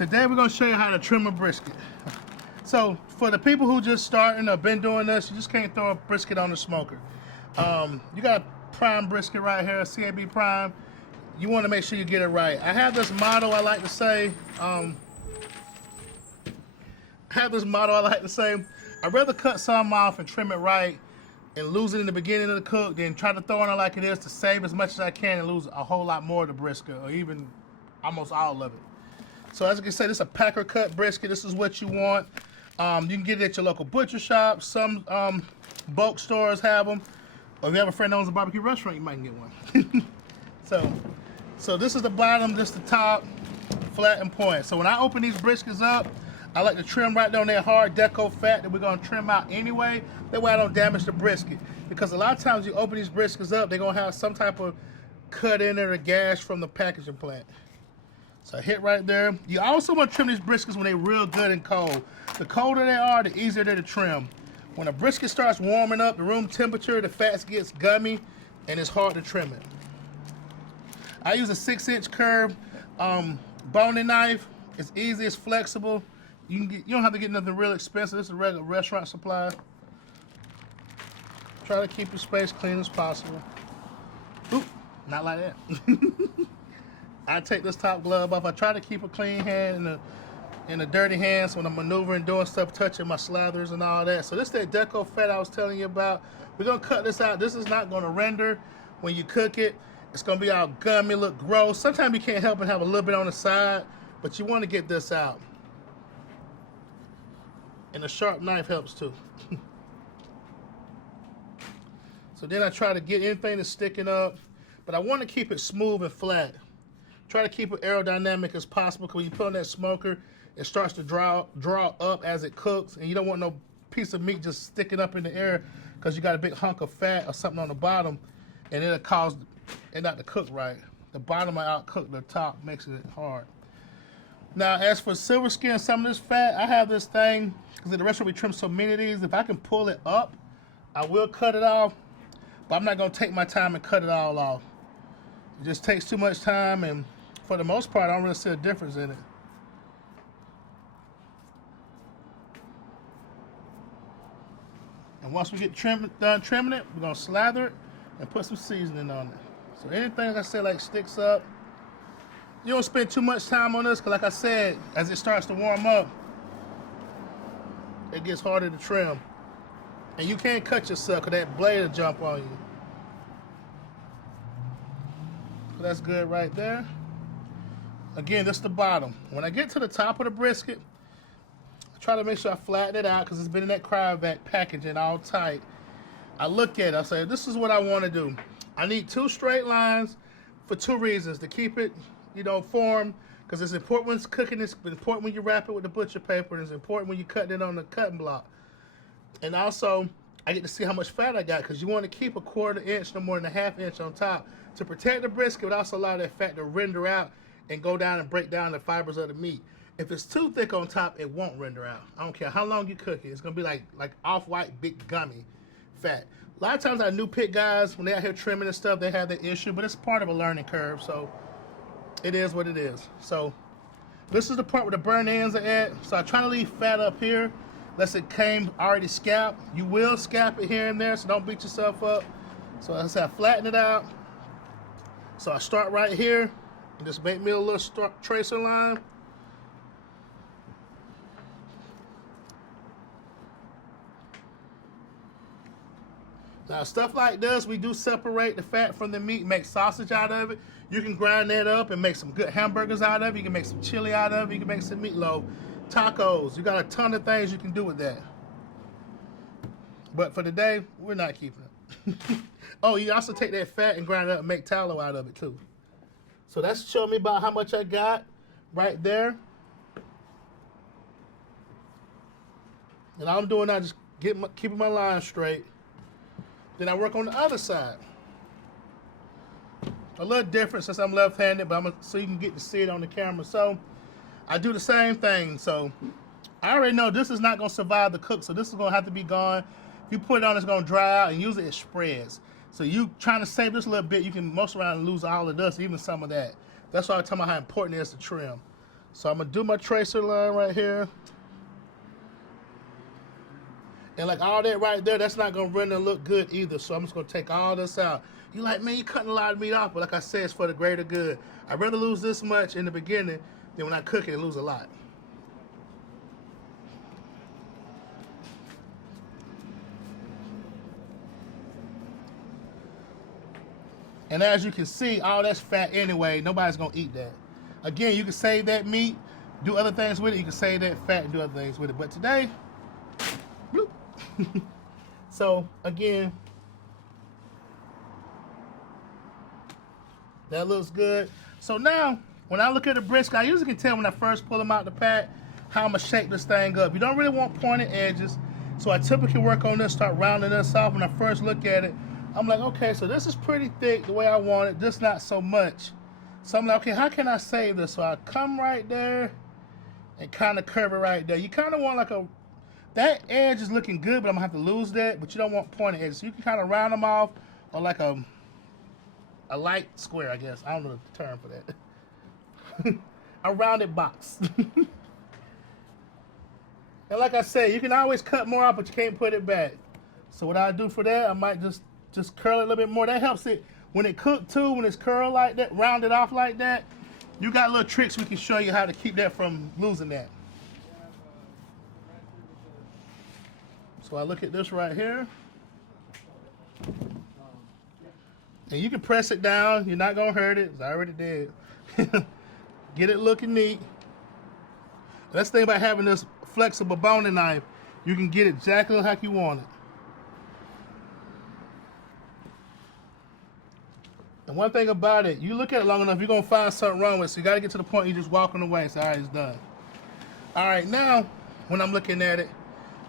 Today we're gonna show you how to trim a brisket. So for the people who just starting or been doing this, you just can't throw a brisket on the smoker. You got a prime brisket right here, a CAB prime. You want to make sure you get it right. I have this motto I like to say. I'd rather cut some off and trim it right and lose it in the beginning of the cook than try to throw it on like it is to save as much as I can and lose a whole lot more of the brisket, or even almost all of it. So as you can see, this is a packer cut brisket. This is what you want. You can get it at your local butcher shop. Some bulk stores have them. Or if you have a friend that owns a barbecue restaurant, you might get one. So this is the bottom, this is the top, flat and point. So when I open these briskets up, I like to trim right down that hard deco fat that we're gonna trim out anyway. That way I don't damage the brisket. Because a lot of times you open these briskets up, they're gonna have some type of cut in it or gash from the packaging plant. So I hit right there. You also want to trim these briskets when they're real good and cold. The colder they are, the easier they're to trim. When a brisket starts warming up, the room temperature, the fat gets gummy, and it's hard to trim it. I use a 6-inch curve boning knife. It's easy, it's flexible. You don't have to get nothing real expensive. This is a regular restaurant supply. Try to keep your space clean as possible. Oop, not like that. I take this top glove off. I try to keep a clean hand and a dirty hand, so when I'm maneuvering, doing stuff, touching my slathers and all that. So this is that deco fat I was telling you about. We're gonna cut this out. This is not gonna render when you cook it. It's gonna be all gummy, look gross. Sometimes you can't help and have a little bit on the side, but you wanna get this out. And a sharp knife helps too. So then I try to get anything that's sticking up, but I wanna keep it smooth and flat. Try to keep it aerodynamic as possible, because when you put on that smoker, it starts to draw up as it cooks, and you don't want no piece of meat just sticking up in the air because you got a big hunk of fat or something on the bottom, and it'll cause it not to cook right. The bottom will outcook the top, makes it hard. Now, as for silver skin, some of this fat, I have this thing, because at the restaurant we trim so many of these, if I can pull it up, I will cut it off, but I'm not going to take my time and cut it all off. It just takes too much time, and for the most part, I don't really see a difference in it. And once we get done trimming it, we're gonna slather it and put some seasoning on it. So anything, like I said, like sticks up, you don't spend too much time on this, because like I said, as it starts to warm up, it gets harder to trim. And you can't cut yourself, because that blade will jump on you. So that's good right there. Again, this is the bottom. When I get to the top of the brisket, I try to make sure I flatten it out, because it's been in that cryovac packaging all tight. I look at it, I say, this is what I want to do. I need 2 straight lines for 2 reasons. To keep it, formed, because it's important when it's cooking, it's important when you wrap it with the butcher paper, and it's important when you cut it on the cutting block. And also, I get to see how much fat I got, because you want to keep a 1/4 inch, no more than a 1/2 inch on top, to protect the brisket, but also allow that fat to render out and go down and break down the fibers of the meat. If it's too thick on top, it won't render out. I don't care how long you cook it. It's gonna be like off-white, big gummy fat. A lot of times our new pit guys, when they're out here trimming and stuff, they have that issue, but it's part of a learning curve, so it is what it is. So this is the part where the burn ends are at. So I try to leave fat up here, unless it came already scalped. You will scalp it here and there, so don't beat yourself up. So as I said, I flatten it out. So I start right here, and just make me a little tracer line. Now, stuff like this, we do separate the fat from the meat, make sausage out of it. You can grind that up and make some good hamburgers out of it. You can make some chili out of it. You can make some meatloaf, tacos. You got a ton of things you can do with that. But for today, we're not keeping it. Oh, you also take that fat and grind it up and make tallow out of it too. So that's showing me about how much I got right there. And all I'm doing now is just keeping my line straight. Then I work on the other side. A little different since I'm left-handed, but so you can get to see it on the camera. So I do the same thing. So I already know this is not going to survive the cook, so this is going to have to be gone. If you put it on, it's going to dry out, and usually it spreads. So you trying to save this little bit, you can most around lose all of this, even some of that. That's why I'm talking about how important it is to trim. So I'm gonna do my tracer line right here. And like all that right there, that's not gonna render look good either. So I'm just gonna take all this out. You're like, man, you're cutting a lot of meat off, but like I said, it's for the greater good. I'd rather lose this much in the beginning than when I cook it and lose a lot. And as you can see, all that's fat anyway. Nobody's gonna eat that. Again, you can save that meat, do other things with it. You can save that fat and do other things with it. But today, bloop. So again, that looks good. So now, when I look at the brisket, I usually can tell when I first pull them out the pack how I'm gonna shape this thing up. You don't really want pointed edges. So I typically work on this, start rounding this off. When I first look at it, I'm like, okay, so this is pretty thick the way I want it, just not so much. So I'm like, okay, how can I save this? So I come right there and kind of curve it right there. You kind of want like a, that edge is looking good, but I'm gonna have to lose that, but you don't want pointed edges. So you can kind of round them off or like a light square, I guess. I don't know the term for that. A rounded box. And like I said, you can always cut more off, but you can't put it back. So what I do for that, I might just curl it a little bit more. That helps it when it cooked too, when it's curled like that, rounded off like that. You got little tricks we can show you how to keep that from losing that. So I look at this right here. And you can press it down. You're not gonna hurt it. I already did. Get it looking neat. That's the thing about having this flexible boning knife. You can get it exactly like you want it. And one thing about it, you look at it long enough, you're gonna find something wrong with it. So you gotta get to the point you're just walking away. So all right, it's done. All right, now when I'm looking at it,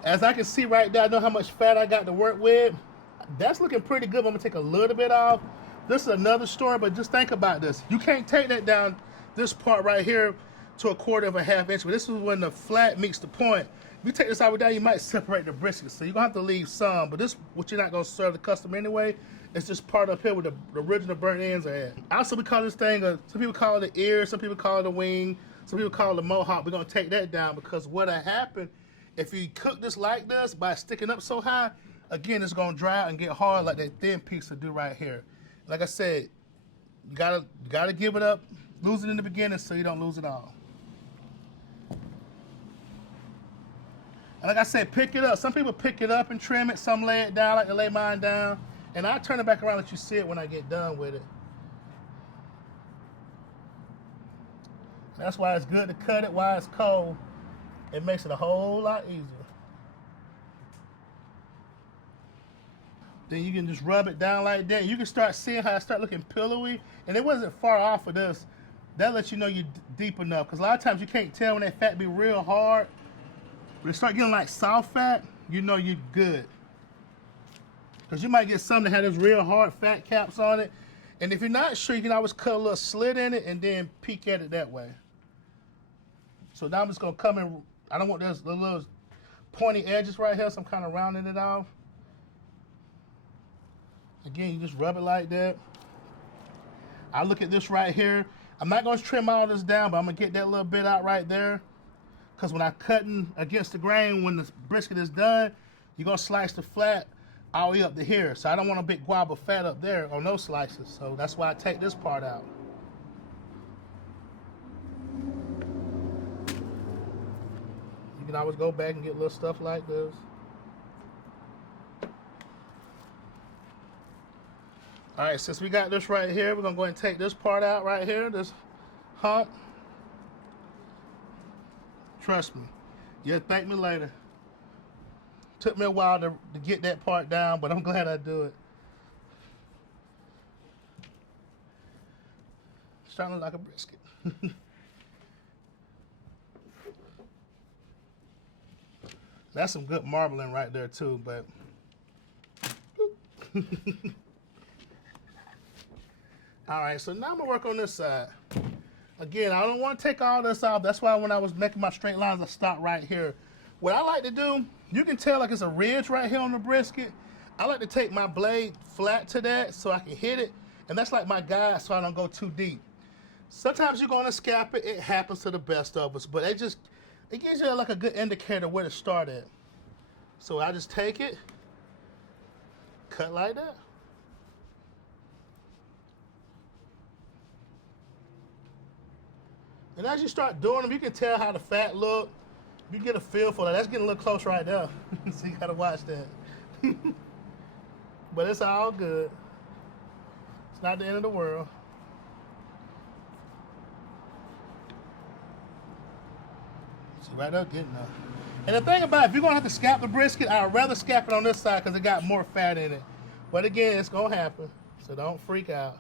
as I can see right there, I know how much fat I got to work with. That's looking pretty good. I'm gonna take a little bit off. This is another story, but just think about this. You can't take that down, this part right here, to a quarter of a half inch. But this is when the flat meets the point. If you take this all the way down, you might separate the brisket. So you're gonna have to leave some, but this, what you're not gonna serve the customer anyway, it's just part up here where the original burnt ends are at. Also, we call this thing, some people call it the ear, some people call it a wing, some people call it a mohawk. We're gonna take that down because what'll happen, if you cook this like this, by sticking up so high, again, it's gonna dry out and get hard like that thin piece will do right here. Like I said, you gotta give it up, lose it in the beginning so you don't lose it all. And like I said, pick it up. Some people pick it up and trim it. Some lay it down like to lay mine down. And I'll turn it back around and let you see it when I get done with it. That's why it's good to cut it while it's cold. It makes it a whole lot easier. Then you can just rub it down like that. You can start seeing how it start looking pillowy. And it wasn't far off of this. That lets you know you're deep enough. Because a lot of times you can't tell when that fat be real hard. When it start getting like soft fat, you know you're good. Because you might get some that have those real hard fat caps on it. And if you're not sure, you can always cut a little slit in it and then peek at it that way. So now I'm just going to come in. I don't want those little pointy edges right here, so I'm kind of rounding it off. Again, you just rub it like that. I look at this right here. I'm not going to trim all this down, but I'm going to get that little bit out right there. Because when I'm cutting against the grain, when the brisket is done, you're going to slice the flat all the way up to here. So I don't want a big glob of fat up there on those slices. So that's why I take this part out. You can always go back and get little stuff like this. All right, since we got this right here, we're going to go ahead and take this part out right here, this hump. Trust me, you'll thank me later. Took me a while to get that part down, but I'm glad I do it. It's trying to look like a brisket. That's some good marbling right there too, but all right, so now I'm gonna work on this side. Again, I don't want to take all this off. That's why when I was making my straight lines, I stopped right here. What I like to do, you can tell like it's a ridge right here on the brisket. I like to take my blade flat to that so I can hit it. And that's like my guide so I don't go too deep. Sometimes you're going to scalp it. It happens to the best of us, but it gives you like a good indicator where to start at. So I just take it, cut like that. And as you start doing them, you can tell how the fat look. You get a feel for that. That's getting a little close right there. So you gotta watch that. But it's all good. It's not the end of the world. See right there, getting there. And the thing about it, if you're gonna have to scalp the brisket, I'd rather scalp it on this side because it got more fat in it. But again, it's gonna happen. So don't freak out.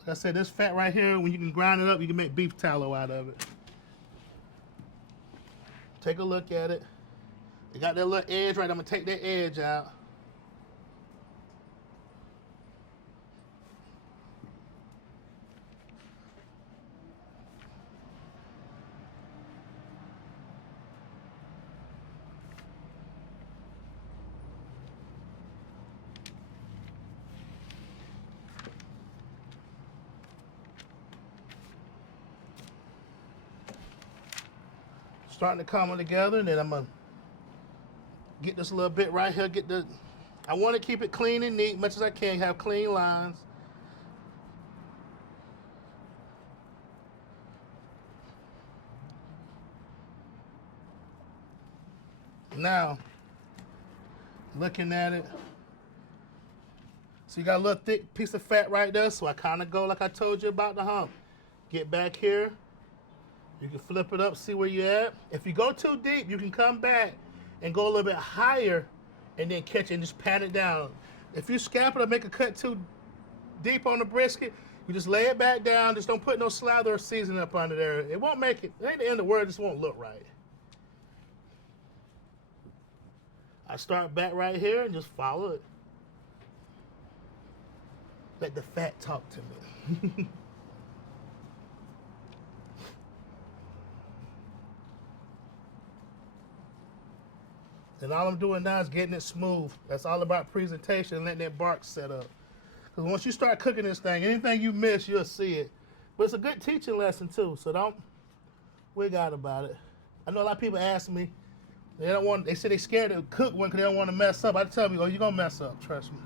Like I said, this fat right here, when you can grind it up, you can make beef tallow out of it. Take a look at it. It got that little edge right. I'm gonna take that edge out. Starting to come together, and then I'm gonna get this little bit right here. I want to keep it clean and neat, much as I can. Have clean lines. Now, looking at it, so you got a little thick piece of fat right there. So I kind of go like I told you about the hump. Get back here. You can flip it up, see where you're at. If you go too deep, you can come back and go a little bit higher and then catch it and just pat it down. If you scalp it or make a cut too deep on the brisket, you just lay it back down. Just don't put no slather or seasoning up under there. It won't make it. It ain't the end of the world. It just won't look right. I start back right here and just follow it. Let the fat talk to me. And all I'm doing now is getting it smooth. That's all about presentation and letting that bark set up. Because once you start cooking this thing, anything you miss, you'll see it. But it's a good teaching lesson too, so don't wig out about it. I know a lot of people ask me, they say they're scared to cook one because they don't want to mess up. I tell them, oh, you're going to mess up, trust me.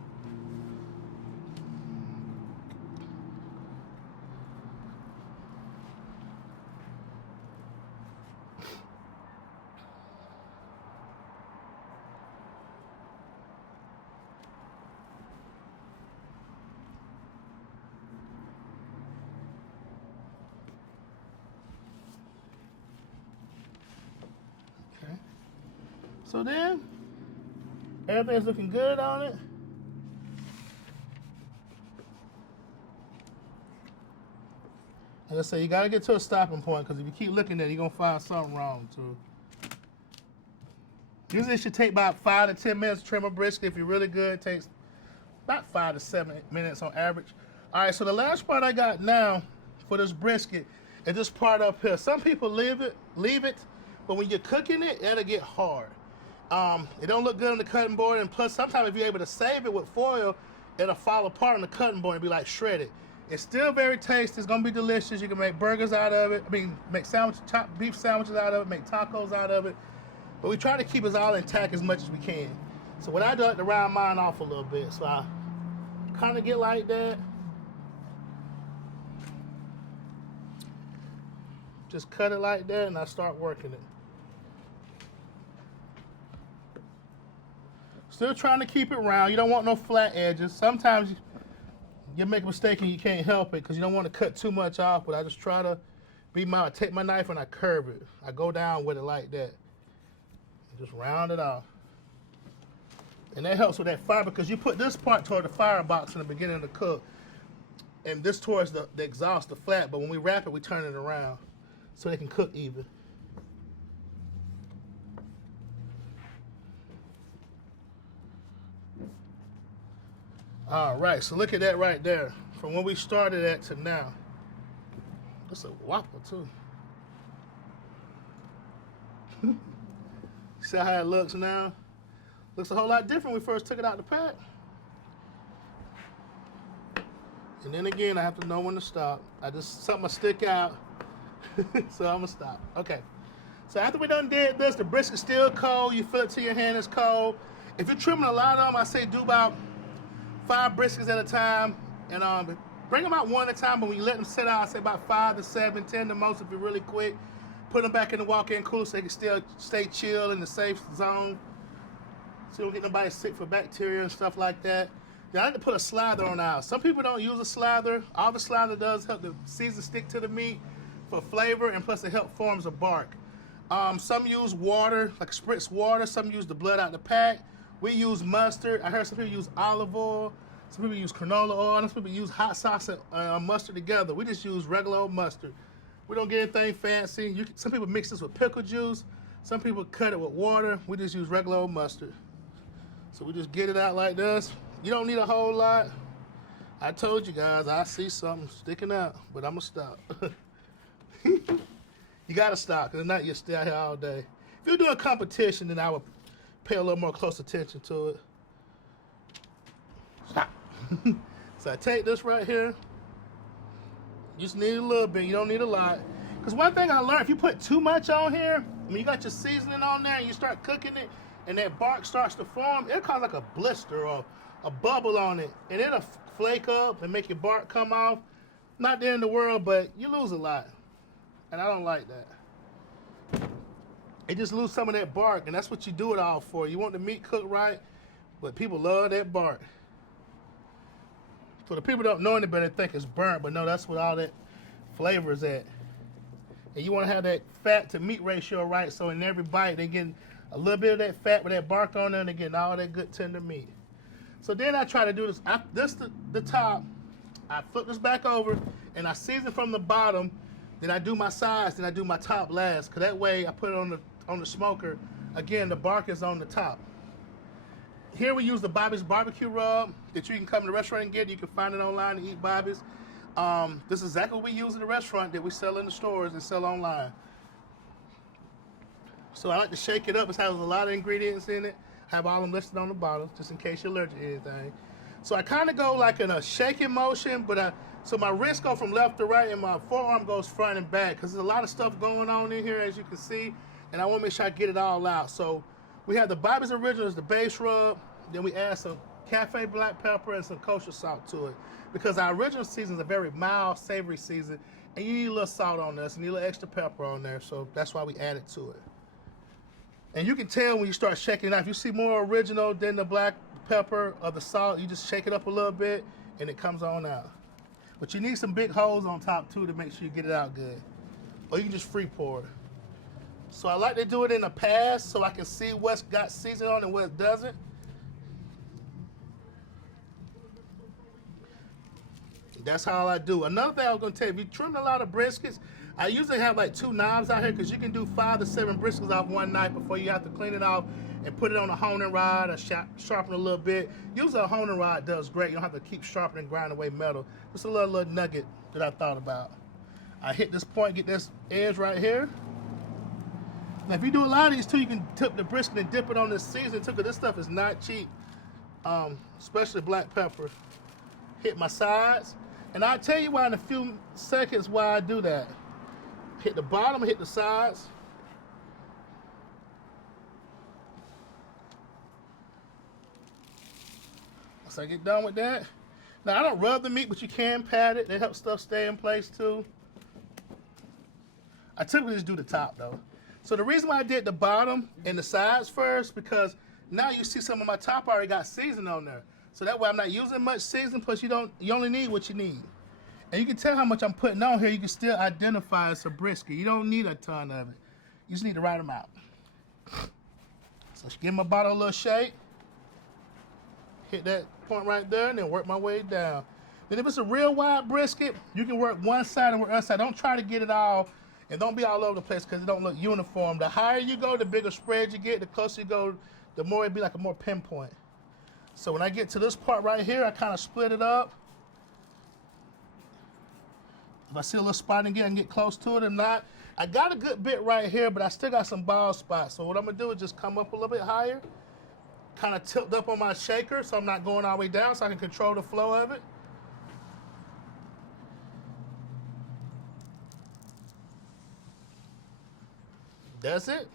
So then, everything's looking good on it. Like I said, you gotta get to a stopping point because if you keep looking at it, you're gonna find something wrong too. Usually it should take about 5 to 10 minutes to trim a brisket. If you're really good, it takes about 5 to 7 minutes on average. All right, so the last part I got now for this brisket is this part up here. Some people leave it, but when you're cooking it, it'll get hard. It don't look good on the cutting board, and plus sometimes if you're able to save it with foil, it'll fall apart on the cutting board and be like shredded. It's still very tasty. It's gonna be delicious. You can make burgers out of it. I mean, make chopped beef sandwiches out of it, make tacos out of it. But we try to keep it all intact as much as we can. So what I do, I like to round mine off a little bit. So I kind of get like that. Just cut it like that, and I start working it. Still trying to keep it round. You don't want no flat edges. Sometimes you make a mistake and you can't help it because you don't want to cut too much off, but I just try to I take my knife and I curve it. I go down with it like that. Just round it off. And that helps with that fire because you put this part toward the firebox in the beginning of the cook and this towards the exhaust, the flat, but when we wrap it, we turn it around so they can cook even. All right, so look at that right there. From when we started at to now. That's a whopper too. See how it looks now? Looks a whole lot different when we first took it out the pack. And then again, I have to know when to stop. Something will stick out, so I'm gonna stop. Okay. So after we done did this, the brisket's still cold. You feel it to your hand, it's cold. If you're trimming a lot of them, I say do about 5 briskets at a time. And bring them out one at a time, but when you let them sit out, I say about 5 to 7, 10 the most if you're really quick. Put them back in the walk-in cooler so they can still stay chill in the safe zone. So you don't get nobody sick for bacteria and stuff like that. Then I like to put a slather on ours. Some people don't use a slather. All the slather does help the season stick to the meat for flavor, and plus it helps forms of bark. Some use water, like spritz water. Some use the blood out the pack. We use mustard. I heard some people use olive oil. Some people use canola oil. Some people use hot sauce and mustard together. We just use regular old mustard. We don't get anything fancy. Some people mix this with pickle juice. Some people cut it with water. We just use regular old mustard. So we just get it out like this. You don't need a whole lot. I told you guys, I see something sticking out, but I'm gonna stop. You gotta stop, because if not, you'll stay out here all day. If you're doing competition, then I would pay a little more close attention to it. Stop. So I take this right here. You just need a little bit, you don't need a lot. Because one thing I learned, if you put too much on here, when you got your seasoning on there and you start cooking it, and that bark starts to form, it'll cause like a blister or a bubble on it, and it'll flake up and make your bark come off. Not the end of the world, but you lose a lot, and I don't like that. It just lose some of that bark, and that's what you do it all for. You want the meat cooked right, but people love that bark. So the people don't know any better think it's burnt, but no, that's what all that flavor is at. And you want to have that fat to meat ratio right, so in every bite they get a little bit of that fat with that bark on there, and they're getting all that good tender meat. So then I try to do this. The top. I flip this back over, and I season from the bottom. Then I do my sides, then I do my top last. Cause that way I put it on the smoker. Again, the bark is on the top. Here we use the Bobby's barbecue rub that you can come to the restaurant and get. You can find it online and eat Bobby's. This is exactly what we use in the restaurant that we sell in the stores and sell online. So I like to shake it up. It has a lot of ingredients in it. I have all of them listed on the bottle, just in case you're allergic to anything. So I kind of go like in a shaking motion, so my wrist go from left to right and my forearm goes front and back, because there's a lot of stuff going on in here, as you can see, and I want to make sure I get it all out. So we have the Bobby's Originals, the base rub, then we add some cafe black pepper and some kosher salt to it, because our original season is a very mild, savory season, and you need a little salt on this, and you need a little extra pepper on there, so that's why we added to it. And you can tell when you start shaking it out. If you see more original than the black pepper or the salt, you just shake it up a little bit and it comes on out. But you need some big holes on top too to make sure you get it out good. Or you can just free pour it. So I like to do it in a pass so I can see what's got season on and what doesn't. That's how I do. Another thing I was going to tell you, if you trim a lot of briskets, I usually have like 2 knives out here, because you can do 5 to 7 briskets off one knife before you have to clean it off and put it on a honing rod or sharpen a little bit. Usually a honing rod does great. You don't have to keep sharpening and grinding away metal. Just a little nugget that I thought about. I hit this point, get this edge right here. Now if you do a lot of these too, you can tip the brisket and dip it on this seasoning too, because this stuff is not cheap, especially black pepper. Hit my sides. And I'll tell you why in a few seconds why I do that. Hit the bottom, hit the sides. Once I get done with that. Now I don't rub the meat, but you can pat it. It helps stuff stay in place too. I typically just do the top though. So the reason why I did the bottom and the sides first, because now you see some of my top already got seasoning on there. So that way I'm not using much seasoning, plus you only need what you need. And you can tell how much I'm putting on here. You can still identify it's a brisket. You don't need a ton of it. You just need the right amount. So give my bottle a little shake. Hit that point right there and then work my way down. Then if it's a real wide brisket, you can work one side and work the other side. Don't try to get it all, and don't be all over the place because it don't look uniform. The higher you go, the bigger spread you get. The closer you go, the more it'd be like a more pinpoint. So when I get to this part right here, I kind of split it up. If I see a little spot again, I can get close to it. If not, I got a good bit right here, but I still got some bald spots. So what I'm gonna do is just come up a little bit higher, kind of tilt up on my shaker so I'm not going all the way down, so I can control the flow of it. That's it.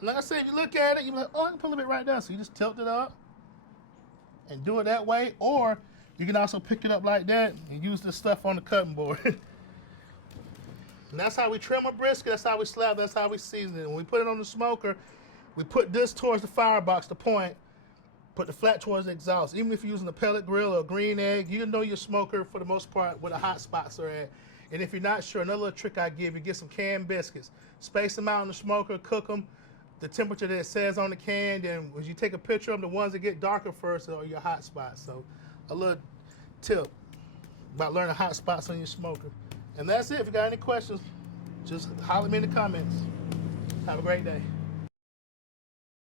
Like I said, if you look at it, you're like, oh, I can put a little bit right there. So you just tilt it up and do it that way. Or you can also pick it up like that and use this stuff on the cutting board. And that's how we trim a brisket. That's how we slap. That's how we season it. When we put it on the smoker, we put this towards the firebox, the point. Put the flat towards the exhaust. Even if you're using a pellet grill or a green egg, you know your smoker for the most part where the hot spots are at. And if you're not sure, another little trick I give you, get some canned biscuits. Space them out in the smoker, cook them, the temperature that it says on the can. Then when you take a picture of them, the ones that get darker first are your hot spots. So a little tip about learning hot spots on your smoker. And that's it. If you got any questions, just holler me in the comments. Have a great day.